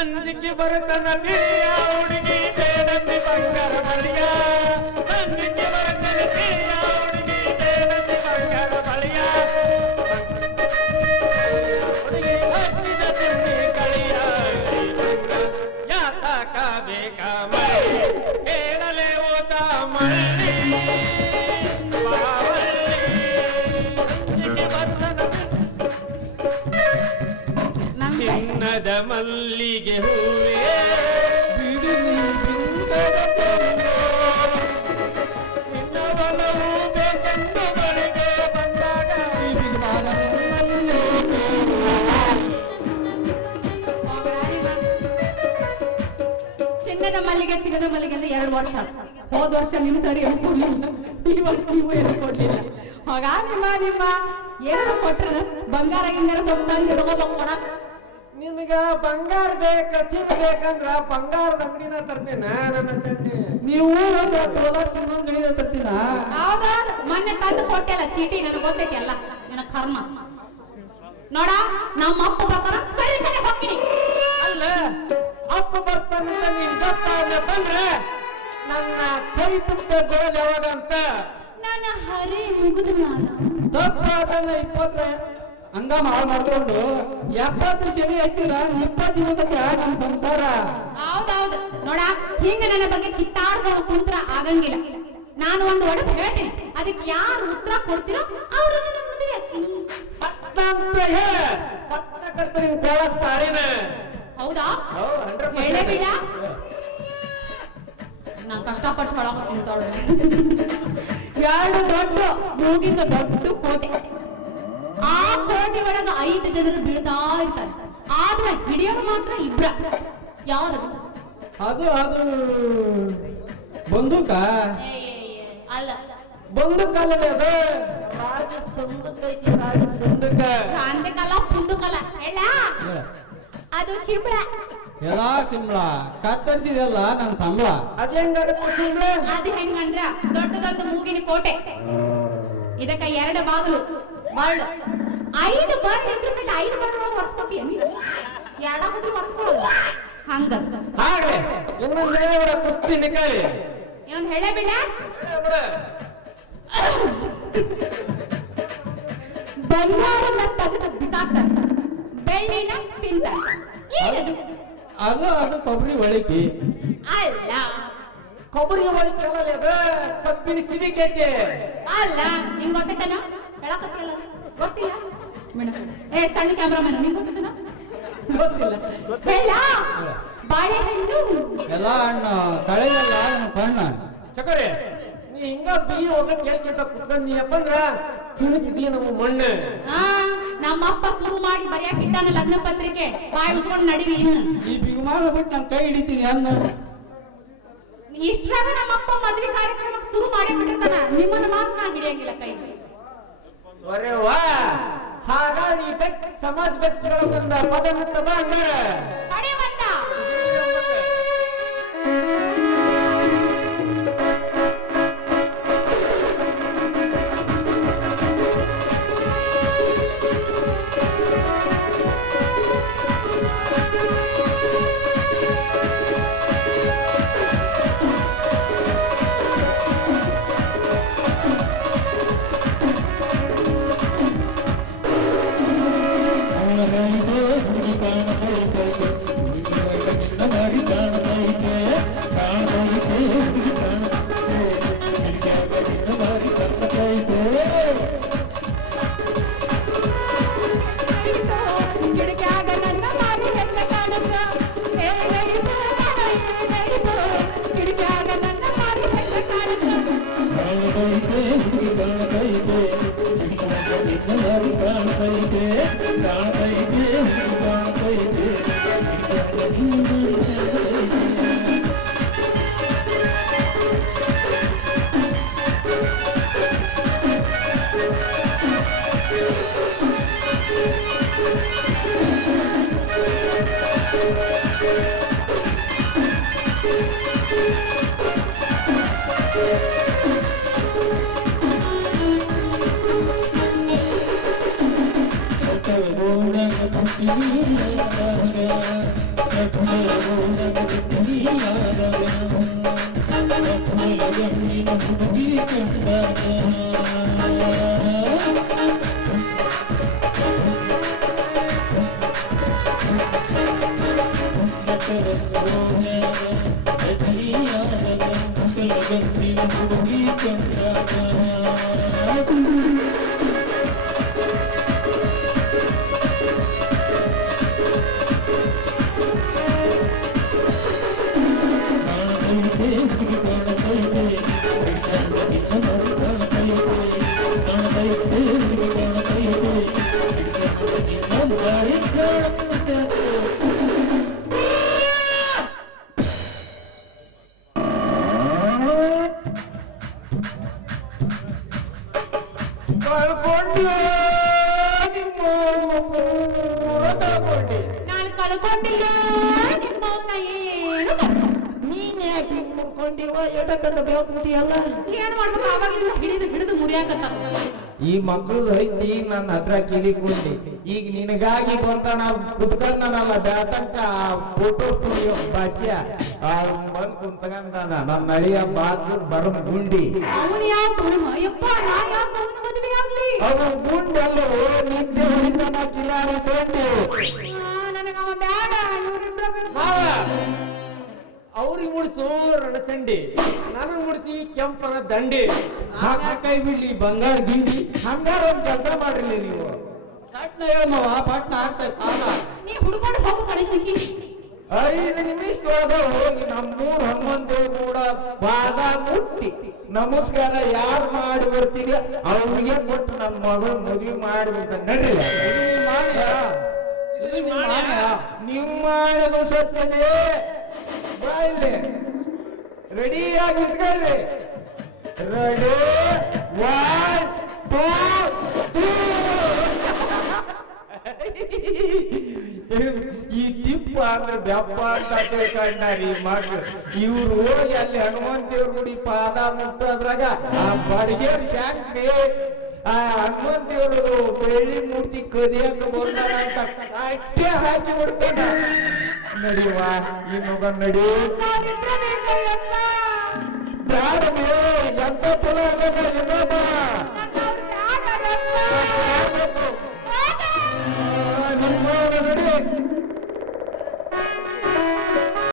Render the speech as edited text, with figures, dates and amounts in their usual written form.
ಅಂಜಿಕೆ ಬರುತ್ತದ ತಿಳಿಯ ಹುಡುಗಿ ಬೇಡಂದಿ ಬಂಗಾರ ಬಳಿಯ ಅಂಜಿಕೆ ಬರುತ್ತದ ತಿಳಿಯ ಹುಡುಗಿ ಬೇಡಂದಿ ಬಂಗಾರ ಬಳಿಯ ಹುಡುಗಿ ಹಚ್ಚಿದ ತಿಂಡಿ ಕಳಿಯ ಯಾತಕ ಬೇಕ ಮಳಿ ಹೇಳಲೇ ಓತ ಮಳ್ಳಿ ಚಿನ್ನದ ಮಲ್ಲಿಗೆ ಹೂವೇ ಬಿಡಿ ಚಿನ್ನವಲವು ಬೇಕೆಂದ ಬಳಿಗೆ ಬಂದಾಗ ಚಿನ್ನದ ಮಲ್ಲಿಗೆ ಚಿನ್ನದ ಮಲ್ಲಿಗೆ ಅಂದ್ರೆ 2 ವರ್ಷ. ಹೋದ ವರ್ಷ ನಿಮ್ ಸರಿ ಕೊಡ್ಲಿಲ್ಲ, ಈ ವರ್ಷ ನೀವು ಏನು ಕೊಡ್ಲಿಲ್ಲ. ಹಾಗ ನಿಮ್ಮ ಏನು ಕೊಟ್ರ ಬಂಗಾರ ಗಿಂಗಾರ ಸ್ವಲ್ಪ ಹಿಡ್ಕೋಬೇಕು ಕೊಡಕ್. ನಿನಗ ಬಂಗಾರ ಬೇಕ ಚಿನ್ನ ಬೇಕಂದ್ರ ಬಂಗಾರದ ಅಂಗಡಿನ ತರ್ತೀನ ನೀವು ಚಿನ್ನದ ಗಣಿದ ತರ್ತೀನ. ಹೌದಾ? ಮೊನ್ನೆ ತಂದು ಕೊಟ್ಟೆಲ್ಲ ಚೀಟಿ, ನನಗೆ ಗೊತ್ತೈತಿ ಎಲ್ಲ ನಿನ್ನ ಕರ್ಮ. ನೋಡ ನಮ್ಮ ಅಪ್ಪ ಬರ್ತಾರ ಸರಿ ಸರಿ ಹೋಗ್ತೀನಿ. ಅಲ್ಲ ಅಪ್ಪ ಬರ್ತಾನಂತ ನೀನ್ ಗೊತ್ತಾಗ ಬಂದ್ರೆ ನನ್ನ ಕೈ ತುಂಬ ಬರೋದು ಯಾವಾಗ ಅಂತ ನನ್ನ ಹರಿ ಮುಗಿದ ಮ್ಯಾಲ ತಪ್ಪಾದನ್ನ 20 ಹಂಗಾಮ ಹಾಳು ಮಾಡ್ಕೊಂಡು 70 ಶನಿ ಐತೀರ 20 ನಮ್ಮ ಸಂಸಾರ. ಹೌದೌದು ನೋಡ, ಹಿಂಗ ನನ್ನ ಬಗ್ಗೆ ಕಿತ್ತಾಡ್ಕೊಂಡು ಕುಂತ್ರ ಆಗಂಗಿಲ್ಲ. ನಾನು ಒಂದು ಒಡಕ್ ಹೇಳ್ತೀನಿ, ಅದಕ್ಕೆ ಯಾರು ಉತ್ತರ ಕೊಡ್ತೀರೋ ಅವ್ರು ನನ್ನ ಮದುವೆ ಆಗ್ತೀನಿ. ಅಂತ ಹೇಳ ಪಟ್ಟ ಕಡ್ತೀನಿ ತಾಳಿನ. ಹೌದಾ? ಹೇಳೇ ಬಿಡ, ನಾ ಕಷ್ಟಪಟ್ಟು ಹೊಳಗೋತೀನಿ ತೊಳ್ರಿ. 2 ದೊಡ್ಡ ಮೂಗಿಂದ ದೊಡ್ಡ ಕೋಟೆ, ಆ ಕೋಟೆ ಒಳಗ 5 ಜನರು ಬೀಳ್ತಾ ಇರ್ತಾರೆ. ಆದ್ರೆ ಹಿಡಿಯೋರು ಮಾತ್ರ 2. ಯಾವ್ದು? ಅದು ಬಂದೂಕ ಅಲ್ಲ, ಬಂದೂಕಲ್ಲೇ ಅದು ರಾಜ ಸಂದುಕ ಐತಿ. ರಾಜ ಸಂದುಕ ಶಾಂತಕಲ್ಲ ಪುಂದುಕಲ್ಲ ಹೇಳ, ಅದು ಶಿಂಬಳ. ಎಲ್ಲಾ ಸಿಂಬಳ ಕತ್ತರಿಸಿದೆಲ್ಲ ನನ್ನ ಸಂಬಳ. ಅದ್ ಹೆಂಗಾಗುತ್ತೆ ಸಿಂಬಳ? ಅದು ಹೆಂಗಂದ್ರ ದೊಡ್ಡ ಮೂಗಿನ ಕೋಟೆ, ಇದಕ್ಕ 2 ಬಾಗಿಲು ಬಾಳು, 5 ಬರ್ ಇದ್ರ 5 ಬಣ್ಣೊಳಗೆ ಒರೆಸ್ಕೋತೀಯ ನೀನು. 2 ಬದ್ರು ಒರೆಸ್ಕೊಳ್ಳೋದು ಹಂಗ. ಹಾಗೆ ಇನ್ನೊಂದು ಹೇಳ ಕುಸ್ತಿ ನಿಕಾಲಿ. ಇನ್ನೊಂದು ಹೇಳೇ ಬಿಡ, ಬಂಗಾರನ ತೆಗೆದು ಬಿಸಾಕ್ತಾರ, ಬೆಳ್ಳಿನ ತಿಂತಾರ. ಏನದು? ಅದು ಕೊಬ್ಬರಿ ಒಳಕಿ ಅಲ್ಲ. ಕೊಬ್ಬರಿ ಒಳಕಲ್ಲ ಅದು ಕಬ್ಬಿನ ಸಿಬಿಕೈತಿ. ಅಲ್ಲ, ನಿಂಗೆ ಗೊತ್ತೈತನ? ಹೇಳಕತ್ತಿಲ್ಲ ಗೊತ್ತಿಲ್ಲ? ಏ ಸಣ್ಣ ಕ್ಯಾಮ್ರಾಮನ್, ನಿಂಗೆ ಗೊತ್ತೈತನ? ಗೊತ್ತಿಲ್ಲ. ಹೇಳ, ಬಾಳೆಹಣ್ಣು ಎಲ್ಲ ಹಣ್ಣು ಕಳೆಯಲ್ಲ ಹಣ್ಣು ಚಕೋರಿ ನೀ ಹಿಂಗ ಬೀ ಹೋಗಕ್ ಕೇಳ್ಕೊಂತ ಕುತ್ಕೊಂಡ್ ನೀ ಅಪ್ಪಂದ್ರ ತಿನ್ನಿಸಿದೀಯ ನಮ್ಮ ಮಣ್ಣು. ನಮ್ಮಪ್ಪ ಶುರು ಮಾಡಿ ಬರೆಯಕ್ ಇಟ್ಟಾನ ಲಗ್ನ ಪತ್ರಿಕೆ, ಬಾಯಿ ಮುಚ್ಕೊಂಡು ನಡೀರಿ. ಇನ್ನು ಈ ಬಿಗುಮಾನ ಬಿಟ್ಟು ನಾನು ಕೈ ಹಿಡಿತೀನಿ ಅನ್ನ. ಇಷ್ಟ್ರಾಗ ನಮ್ಮಪ್ಪ ಮದ್ವೆ ಕಾರ್ಯಕ್ರಮಕ್ಕೆ ಶುರು ಮಾಡಿ ಬಿಟ್ಟಿರ್ತಾನ, ನಿಮ್ಮನ್ನ ಮಾತ್ರ ನಾನು ಹಿಡಿಯಂಗಿಲ್ಲ ಕೈ. ಅರೆ ವಾ, ಹಾಗಾಗಿ ಸಮಾಜ ಬೆಚ್ಚಗಳ ಬಂದ ಪದ ಮುಕ್ತ ಬಾ ಹಂಗಾರ. ಕಡೆ ಬಂದ Thank you. ನಾನು ಕಳ್ಕೊಂಡಿಲ್ಲ ನಿಮ್ಮವ್ನ ಏನು ನೀನ್ ಯಾಕೆ ಹಿಂಗ್ ಮುರ್ಕೊಂಡಿವ ಎಡಕಂದ ಬೇವ್ಬಿಟ್ಟಿಯಲ್ಲ ಏನ್ ಮಾಡ್ಬೇಕು ಆವಾಗ್ಲಿಂದ ಹಿಡಿದು ಮುರಿಯಾಕತ್ತಾರ ಈ ಮಕ್ಕಳದು ಐತಿ ನನ್ನ ಹತ್ರ ಕೇಳಿಕೊಂಡಿ ಈಗ ನಿನಗಾಗಿ ಬಂತಾನ ಕುತ್ಕೊಂಡನಲ್ಲ ಬ್ಯಾತಂಕ ಫೋಟೋ ಸ್ಟುಡಿಯೋ ಭಾಷ್ಯ ಬಂದ್ ಕುಂತ್ಕೊಂಡಾನ ನನ್ನ ಅಳಿಯ ಬಾತು ಬರಂ ಗುಂಡಿ ಅವನು ಯಾಕೆ ಅಯ್ಯಪ್ಪ ನಾ ಯಾಕೆ ಅವನ ಮದುವೆ ಆಗ್ಲಿ ಅವನು ಗುಂಡಲ್ಲೋ ನಿದ್ದೆ ಹೊಡಿತಾನ ಕಿಲಾರಿ ಕೊಂಡಿ ನನಗ ಅವ ಬೇಡ ಇವ್ರಿಬ್ರ ಅವ್ರಿಗೆ ಮುಡಿಸು ರಣಚಂಡಿ ನನಗ್ ಮುಡಿಸಿ ಕೆಂಪನ ದಂಡಿ ಕೈ ಬಿಡ್ಲಿ ಬಂಗಾರ ಗಿಂಡಿ ಹಂಗಾರ ಒಂದ್ ಕೆಲಸ ಮಾಡ್ರಿ ನೀವು ಪಟ್ನ ಹೇಳಮ್ಮವ ಪಟ್ನ ಆಗ್ತದೆ ಕಾಲ ನೀ ಹುಡ್ಕೊಂಡು ಹೋಗು ಕಳಿಸ್ಲಿಕ್ಕೆ 5 ನಿಮಿಷದೊಳಗ ಹೋಗಿ ನಮ್ಮೂರ್ ಹನುಮಂತೇವ್ ಕೂಡ ಪಾದ ಮುಟ್ಟಿ ನಮಸ್ಕಾರ ಯಾರು ಮಾಡಿ ಬರ್ತೀರಿ ಅವ್ರಿಗೆ ಕೊಟ್ಟು ನನ್ನ ಮಗಳು ಮದುವೆ ಮಾಡಿಬಿಡ್ತಾನೆ ನಡ್ರಿ ನೀವು ಮಾಡೋದು ಸತ್ಯನೇ ಬಾಯಿಲೆ ರೆಡಿಯಾಗಿ ನಿಂತ್ಕೊಳ್ರಿ ರೆಡಿ 1 2 ಈ ತಿಪ್ಪ ಅಂದ್ರೆ ಬೆಪ್ಪ ಅಂತ ತಿಳ್ಕೊಂಡಾರಿ ಮಕ್ಳು ಇವ್ರು ಹೋಗಿ ಅಲ್ಲಿ ಹನುಮಂತೇವ್ರ ಗುಡಿ ಪಾದ ಮುಟ್ಟೋದ್ರಾಗ ಆ ಬಡಿಗೇರ್ ಶಾಂತಿ ಆ ಹನುಮಂತೇವ್ರದು ಬೆಳ್ಳಿ ಮೂರ್ತಿ ಕದಿಯಕ್ಕೆ ಬಂದಾರ ಅಂತ ಅಟ್ಟೆ ಹಾಕಿ ಬಿಡ್ತಾನ ನಡಿವಾ ಈ ಮಗ ನಡಿ ನಾವಿಬ್ರ